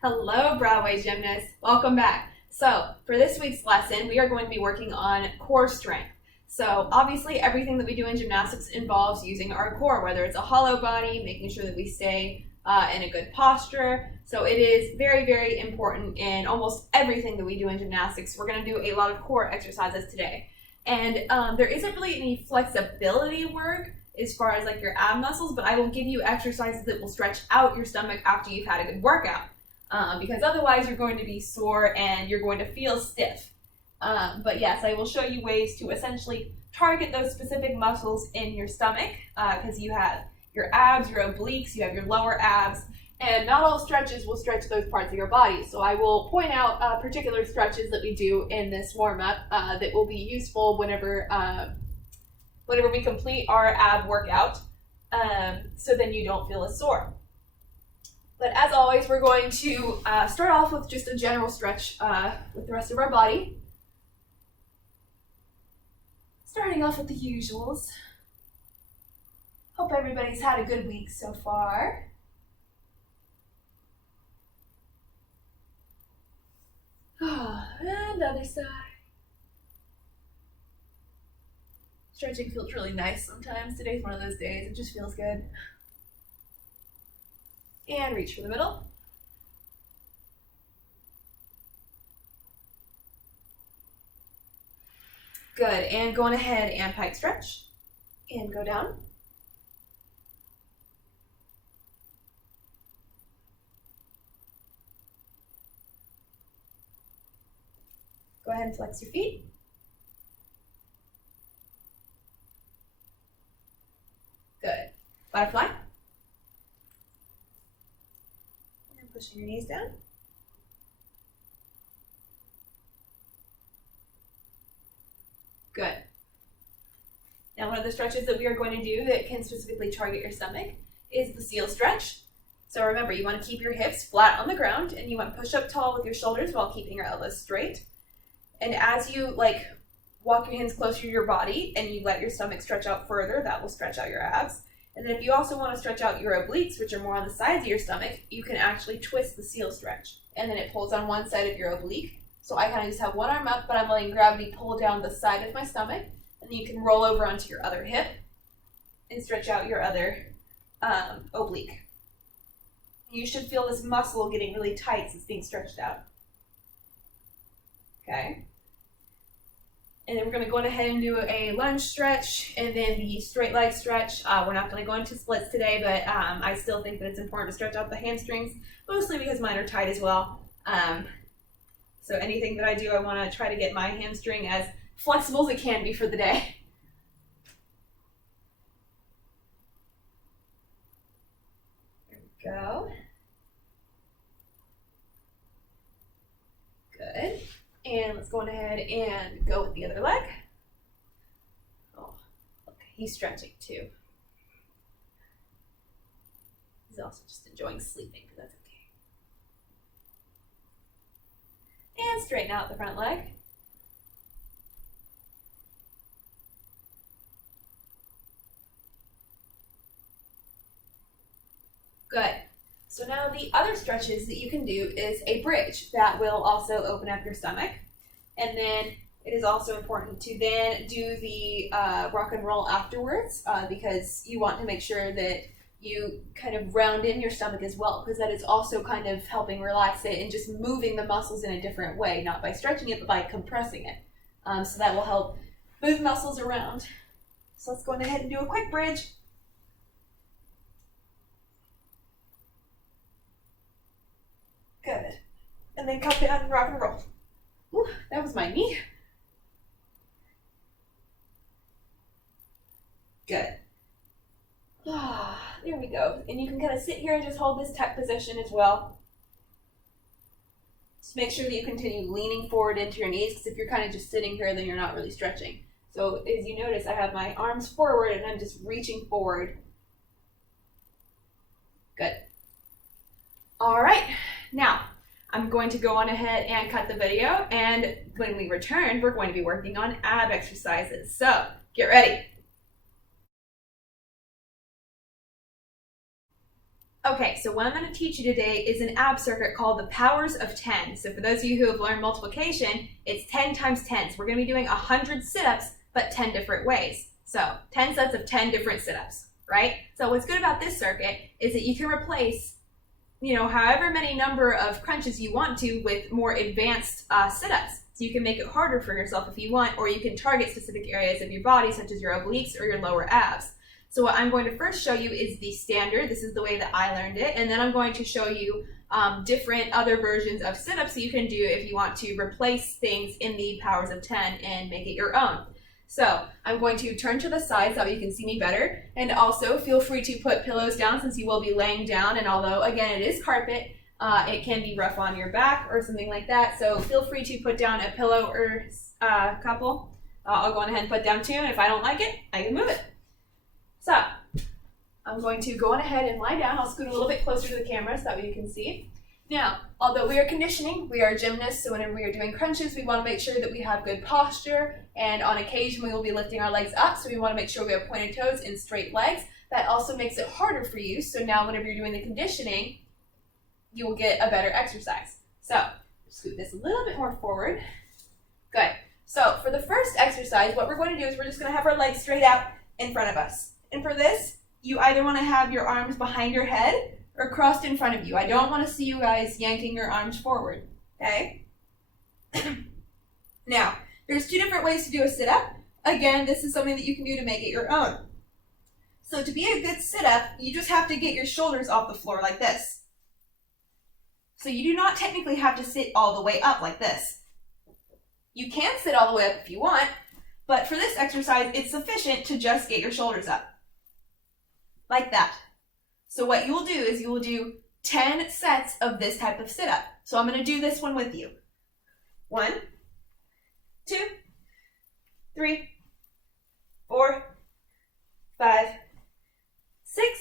Hello, Broadway gymnasts. Welcome back. So for this week's lesson, we are going to be working on core strength. So obviously everything that we do in gymnastics involves using our core, whether it's a hollow body, making sure that we stay in a good posture. So it is very, very important in almost everything that we do in gymnastics. We're going to do a lot of core exercises today. And there isn't really any flexibility work as far as like your ab muscles, but I will give you exercises that will stretch out your stomach after you've had a good workout. Because otherwise you're going to be sore and you're going to feel stiff. But yes, I will show you ways to essentially target those specific muscles in your stomach, because you have your abs, your obliques, you have your lower abs, and not all stretches will stretch those parts of your body. So I will point out particular stretches that we do in this warm-up that will be useful whenever we complete our ab workout, so then you don't feel as sore. But as always, we're going to start off with just a general stretch with the rest of our body. Starting off with the usuals. Hope everybody's had a good week so far. And other side. Stretching feels really nice sometimes. Today's one of those days. It just feels good. And reach for the middle. Good, and going ahead and pike stretch. And go down. Go ahead and flex your feet. Good. Butterfly. Pushing your knees down. Good. Now one of the stretches that we are going to do that can specifically target your stomach is the seal stretch. So remember, you want to keep your hips flat on the ground and you want to push up tall with your shoulders while keeping your elbows straight. And as you walk your hands closer to your body and you let your stomach stretch out further, that will stretch out your abs. And then if you also want to stretch out your obliques, which are more on the sides of your stomach, you can actually twist the seal stretch. And then it pulls on one side of your oblique. So I kind of just have one arm up, but I'm letting gravity pull down the side of my stomach. And then you can roll over onto your other hip and stretch out your other oblique. You should feel this muscle getting really tight as it's being stretched out. Okay. And then we're going to go ahead and do a lunge stretch and then the straight leg stretch. We're not going to go into splits today, but I still think that it's important to stretch out the hamstrings, mostly because mine are tight as well. So anything that I do, I want to try to get my hamstring as flexible as it can be for the day. There we go. Good. And let's go ahead and go with the other leg. Oh, look, he's stretching too. He's also just enjoying sleeping, but that's okay. And straighten out the front leg. Good. So now the other stretches that you can do is a bridge that will also open up your stomach. And then it is also important to then do the rock and roll afterwards because you want to make sure that you kind of round in your stomach as well, because that is also kind of helping relax it and just moving the muscles in a different way, not by stretching it, but by compressing it. So that will help move muscles around. So let's go ahead and do a quick bridge. Good. And then come down and rock and roll. Ooh, that was my knee. Good. There we go. And you can kind of sit here and just hold this tuck position as well. Just make sure that you continue leaning forward into your knees, because if you're kind of just sitting here, then you're not really stretching. So as you notice, I have my arms forward and I'm just reaching forward. Good. All right. Now, I'm going to go on ahead and cut the video, and when we return, we're going to be working on ab exercises. So, get ready. Okay, so what I'm going to teach you today is an ab circuit called the powers of 10. So for those of you who have learned multiplication, it's 10 times 10. So we're going to be doing 100 sit-ups, but 10 different ways. So 10 sets of 10 different sit-ups, right? So what's good about this circuit is that you can replace, however many number of crunches you want to with more advanced sit-ups. So you can make it harder for yourself if you want, or you can target specific areas of your body, such as your obliques or your lower abs. So what I'm going to first show you is the standard. This is the way that I learned it. And then I'm going to show you different other versions of sit-ups that you can do if you want to replace things in the powers of 10 and make it your own. So I'm going to turn to the side so that you can see me better. And also feel free to put pillows down since you will be laying down. And although, again, it is carpet, it can be rough on your back or something like that. So feel free to put down a pillow or a couple. I'll go on ahead and put down two. And if I don't like it, I can move it. So I'm going to go on ahead and lie down. I'll scoot a little bit closer to the camera so that way you can see. Now, although we are conditioning, we are gymnasts, so whenever we are doing crunches, we want to make sure that we have good posture, and on occasion we will be lifting our legs up, so we want to make sure we have pointed toes and straight legs. That also makes it harder for you, so now whenever you're doing the conditioning, you will get a better exercise. So, scoot this a little bit more forward. Good. So, for the first exercise, what we're going to do is we're just going to have our legs straight out in front of us. And for this, you either want to have your arms behind your head or crossed in front of you. I don't want to see you guys yanking your arms forward, okay? Now, there's two different ways to do a sit-up. Again, this is something that you can do to make it your own. So to be a good sit-up, you just have to get your shoulders off the floor like this. So you do not technically have to sit all the way up like this. You can sit all the way up if you want, but for this exercise, it's sufficient to just get your shoulders up. Like that. So what you will do is you will do 10 sets of this type of sit-up. So I'm going to do this one with you. 1, 2, 3, 4, 5, 6,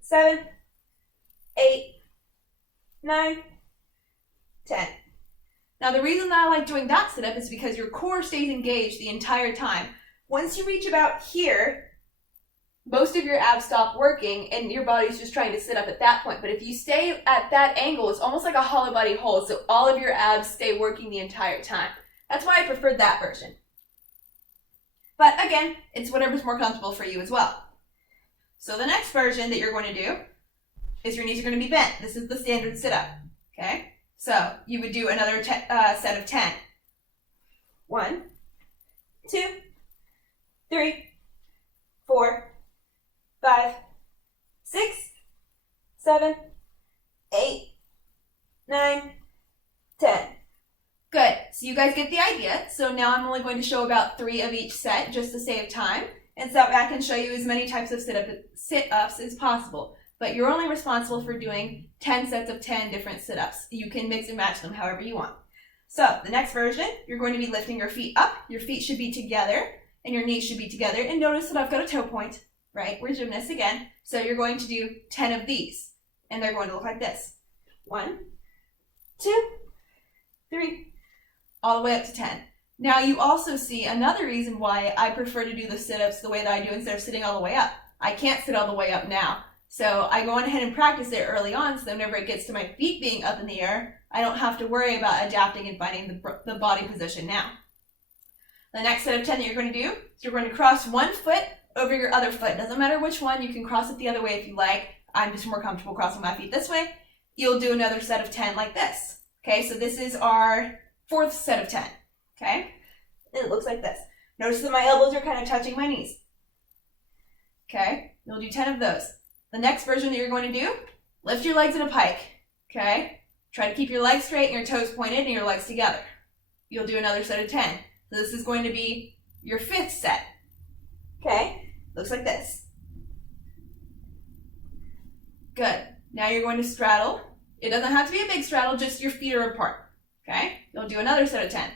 7, 8, 9, 10. Now the reason that I like doing that sit-up is because your core stays engaged the entire time. Once you reach about here, most of your abs stop working and your body's just trying to sit up at that point. But if you stay at that angle, it's almost like a hollow body hold, so all of your abs stay working the entire time. That's why I preferred that version. But again, it's whatever's more comfortable for you as well. So the next version that you're going to do is your knees are going to be bent. This is the standard sit-up, okay? So you would do another set of 10. 1, 2, 3, 4, 5, 6, 7, 8, 9, 10. Good. So you guys get the idea. So now I'm only going to show about 3 of each set just to save time. And so that I can show you as many types of sit-ups as possible. But you're only responsible for doing 10 sets of 10 different sit-ups. You can mix and match them however you want. So the next version, you're going to be lifting your feet up. Your feet should be together and your knees should be together. And notice that I've got a toe point. Right, we're gymnasts again. So you're going to do 10 of these. And they're going to look like this. 1, 2, 3, all the way up to 10. Now you also see another reason why I prefer to do the sit-ups the way that I do instead of sitting all the way up. I can't sit all the way up now. So I go on ahead and practice it early on so that whenever it gets to my feet being up in the air, I don't have to worry about adapting and finding the body position now. The next set of 10 that you're going to do is you're going to cross one foot over your other foot. Doesn't matter which one, you can cross it the other way if you like. I'm just more comfortable crossing my feet this way. You'll do another set of 10 like this. Okay, so this is our 4th set of 10. Okay, and it looks like this. Notice that my elbows are kind of touching my knees. Okay, you'll do 10 of those. The next version that you're going to do, lift your legs in a pike. Okay, try to keep your legs straight and your toes pointed and your legs together. You'll do another set of 10. So this is going to be your 5th set. Okay, looks like this. Good. Now you're going to straddle. It doesn't have to be a big straddle, just your feet are apart. Okay, you'll do another set of 10.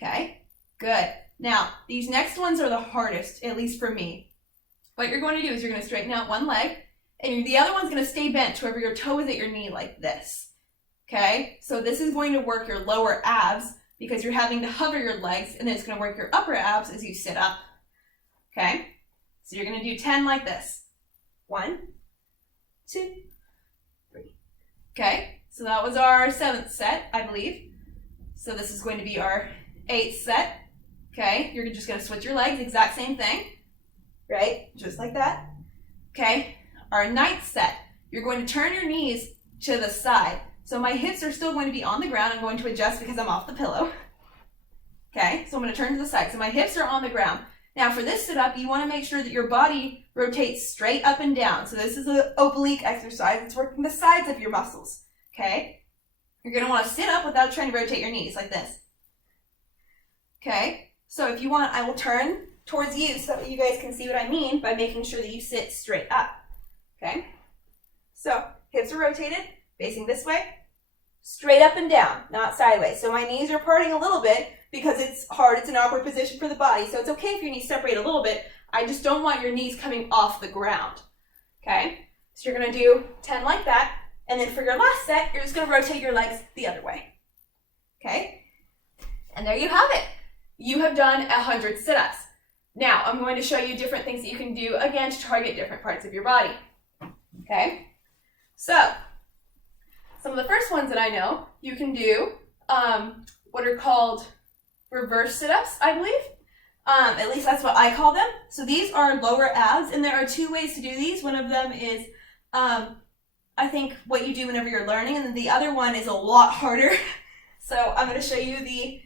Okay, good. Now, these next ones are the hardest, at least for me. What you're going to do is you're going to straighten out one leg, and the other one's going to stay bent to wherever your toe is at your knee like this. Okay, so this is going to work your lower abs because you're having to hover your legs, and then it's going to work your upper abs as you sit up. Okay, So you're going to do 10 like this. 1, 2, 3. Okay, so that was our 7th set, I believe. So this is going to be our 8th set. Okay, you're just going to switch your legs, exact same thing, right? Just like that. Okay, our 9th set, you're going to turn your knees to the side. So my hips are still going to be on the ground. I'm going to adjust because I'm off the pillow. Okay, so I'm going to turn to the side. So my hips are on the ground. Now for this sit-up, you want to make sure that your body rotates straight up and down. So this is an oblique exercise. It's working the sides of your muscles, okay? You're going to want to sit up without trying to rotate your knees like this. Okay, so if you want, I will turn towards you so that you guys can see what I mean by making sure that you sit straight up, okay? So hips are rotated, facing this way, straight up and down, not sideways. So my knees are parting a little bit because it's hard, it's an awkward position for the body. So it's okay if your knees separate a little bit. I just don't want your knees coming off the ground, okay? So you're gonna do 10 like that, and then for your last set, you're just gonna rotate your legs the other way, okay? And there you have it. You have done 100 sit-ups. Now, I'm going to show you different things that you can do, again, to target different parts of your body, okay? So, some of the first ones that I know, you can do what are called reverse sit-ups, I believe. At least that's what I call them. So these are lower abs, and there are 2 ways to do these. One of them is, I think, what you do whenever you're learning, and then the other one is a lot harder. So I'm going to show you the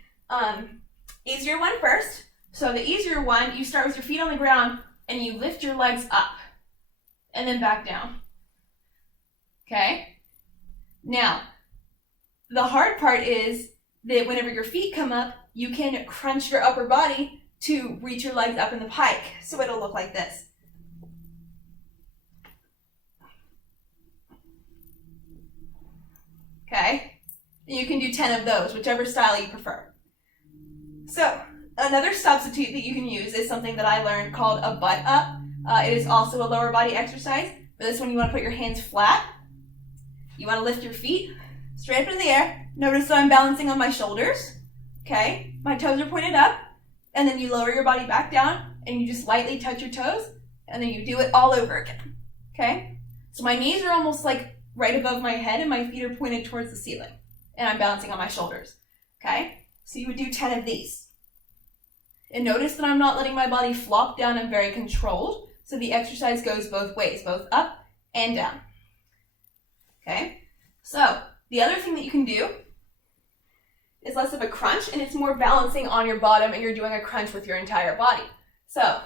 easier one first. So the easier one, you start with your feet on the ground, and you lift your legs up, and then back down. Okay? Now, the hard part is that whenever your feet come up, you can crunch your upper body to reach your legs up in the pike. So it'll look like this. Okay? And you can do 10 of those, whichever style you prefer. So, another substitute that you can use is something that I learned called a butt up. It is also a lower body exercise. For this one, you want to put your hands flat. You want to lift your feet straight up in the air. Notice that I'm balancing on my shoulders. Okay, my toes are pointed up. And then you lower your body back down and you just lightly touch your toes. And then you do it all over again. Okay, so my knees are almost like right above my head and my feet are pointed towards the ceiling. And I'm balancing on my shoulders. Okay, so you would do 10 of these. And notice that I'm not letting my body flop down. I'm very controlled. So the exercise goes both ways, both up and down. Okay, so the other thing that you can do is less of a crunch, and it's more balancing on your bottom, and you're doing a crunch with your entire body. So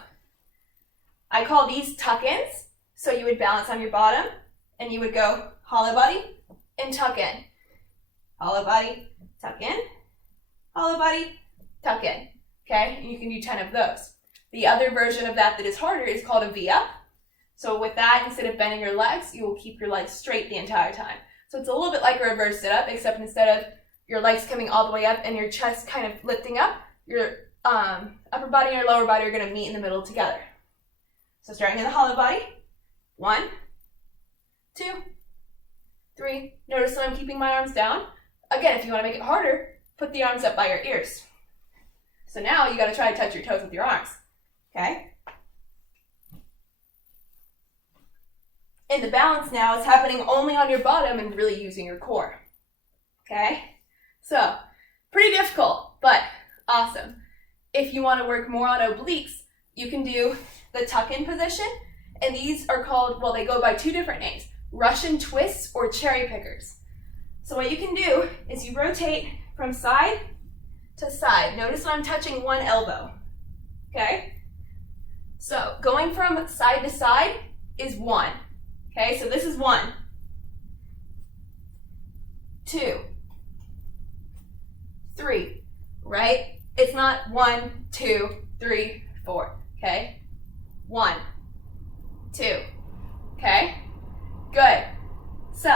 I call these tuck-ins. So you would balance on your bottom, and you would go hollow body and tuck in. Hollow body, tuck in. Hollow body, tuck in. Okay, and you can do 10 of those. The other version of that is harder is called a V-up. So with that, instead of bending your legs, you will keep your legs straight the entire time. So it's a little bit like a reverse sit-up, except instead of your legs coming all the way up and your chest kind of lifting up, your upper body and your lower body are going to meet in the middle together. So starting in the hollow body, 1, 2, 3. Notice that I'm keeping my arms down. Again, if you want to make it harder, put the arms up by your ears. So now you got to try to touch your toes with your arms. Okay? And the balance now is happening only on your bottom and really using your core. Okay? So, pretty difficult, but awesome. If you want to work more on obliques, you can do the tuck-in position. And these are called, well, they go by 2 different names, Russian twists or cherry pickers. So what you can do is you rotate from side to side. Notice that I'm touching one elbow. Okay? So going from side to side is 1. Okay, so this is 1, 2, 3, right? It's not 1, 2, 3, 4, okay? 1, 2, okay? Good. So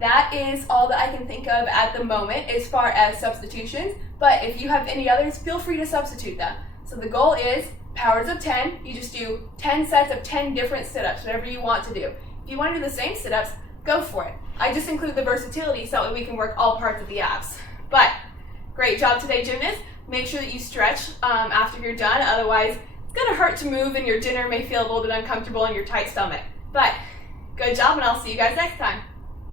that is all that I can think of at the moment as far as substitutions, but if you have any others, feel free to substitute them. So the goal is powers of 10. You just do 10 sets of 10 different sit-ups, whatever you want to do. If you want to do the same sit-ups, go for it. I just include the versatility so that we can work all parts of the abs. But great job today, gymnasts. Make sure that you stretch after you're done. Otherwise, it's going to hurt to move and your dinner may feel a little bit uncomfortable in your tight stomach. But good job, and I'll see you guys next time.